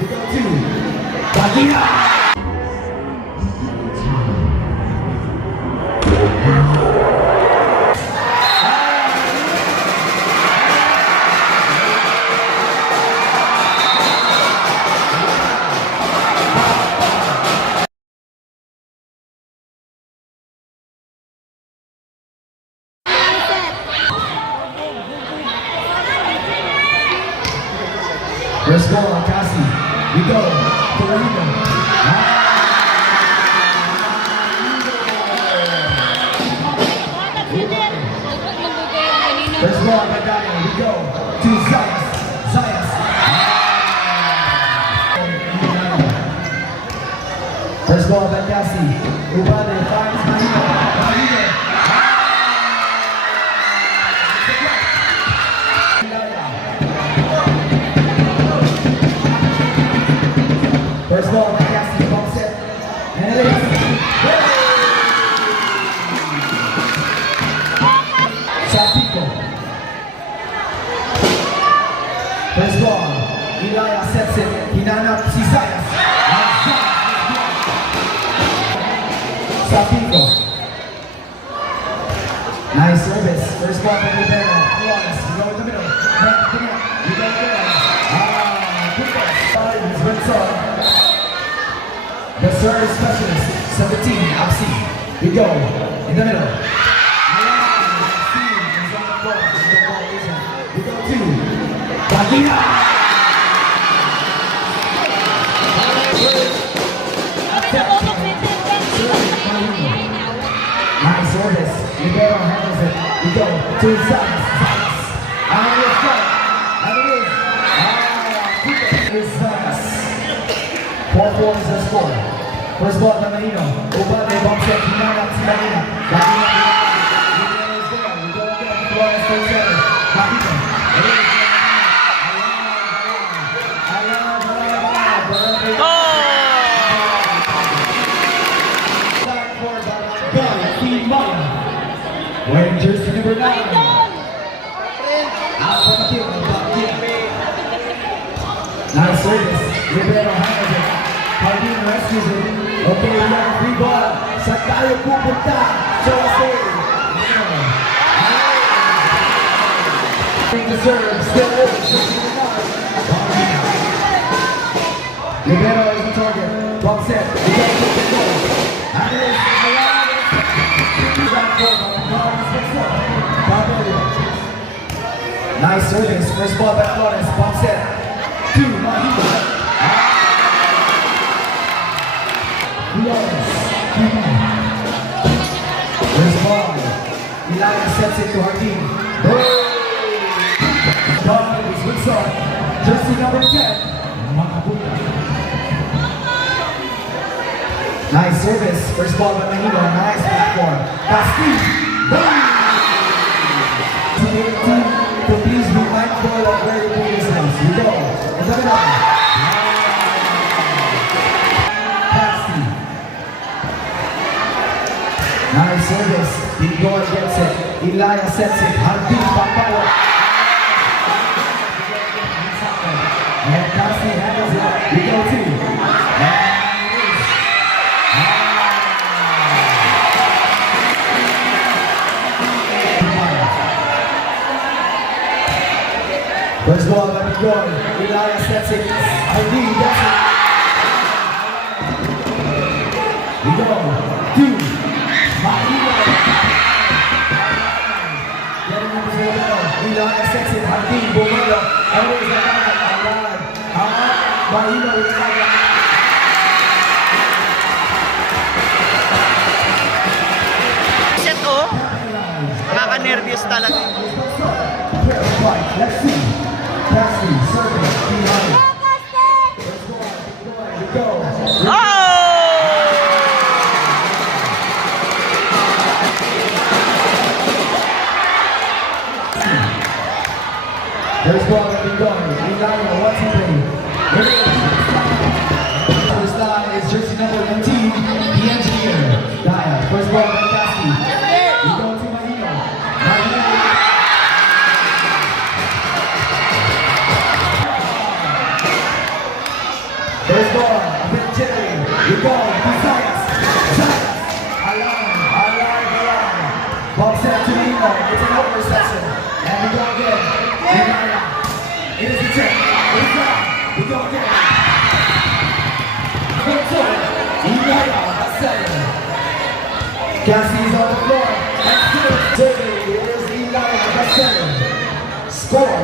We go to Bahia. First ball on Cassie. We go. Torino. First ball by Daniel. We go to Zayas. Zayas. First ball by Cassie. Ubade finds Mahino. Mahino. First ball by Cassie, box set, and it is. Sapico. First ball, Ilaya sets it, hinanap si Zayas. Sapico. Nice service. First ball by Rivero, Flores, we go in the middle. We go there. The service specialist, 17, Apsi. We go in the middle. We go to Bahia. Nice service. Rivero handles it. We go to Zayas. And it's good. And it is. Zayas. 4-4 is the score. First ball by Mahino. Ubade box set. Hinanap si Mahino. Bahia is there. We go again. Flores goes there. Bahino. Wearing jersey number 9. Nice service. Rivero handles it. Hardin rescues it. Okay, we have free ball. Sa tayo pupunta. Jose. The serve. Still over. Rivero is the target. Box set. We got to put the goal. And it is nice service. First ball by Flores. Box set. 2. Mahino. Flores. First ball. Ilaya sets it to Hardin. Dog is with some. Jersey number 10. Makabuta. Nice service. First ball by Mahino. Nice platform. Castillo. So please be mindful of where you put yourselves. We go. And look it up. Cassie. Nice service. Big boy gets it. Ilaya sets it. Hardin Pampalo. And Cassie handles it. We go to. First ball by Miguel. Ilaya sets it. Hardin gets it. We go. 2. Mahino. Getting into the middle. Ilaya sets it. Hardin bumalo. Always the line. Mahino with Ilaya. Set o. Nakaka-nervyos talaga. Let's see. Cassie, serving, behind. First ball, we go. Oh! First ball, we go. Ilaya, what's he doing? First line is jersey number 19, the engineer. Daya, first ball by Cassie. We go to Mahino. First ball, a bit jittery. We go, Visayas. Visayas. Alive. Ball set to Nino. It's an over session. And we go again. Inaya. It is a check. It's on. We go again. Inaya. That's seven. Cassie's on the floor. That's good. Jimmy. It is Inaya. That's seven. Score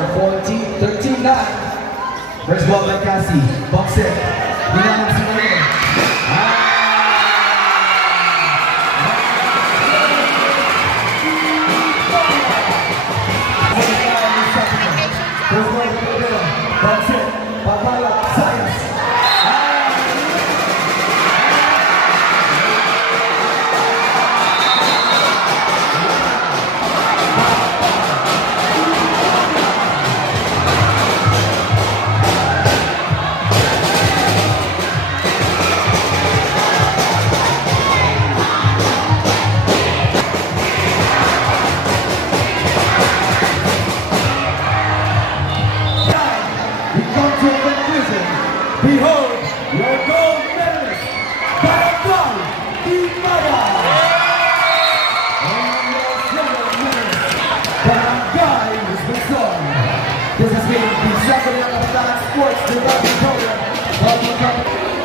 13-9. First ball by Cassie. Box it. Hinanap si Marino. First ball by Marino. Box it. Papala. Science. We come to a conclusion. Behold, your gold medalist, Barangay Imaya. And your silver medalist, Barangay Luzon. This has been the second Sports Development Program of the company.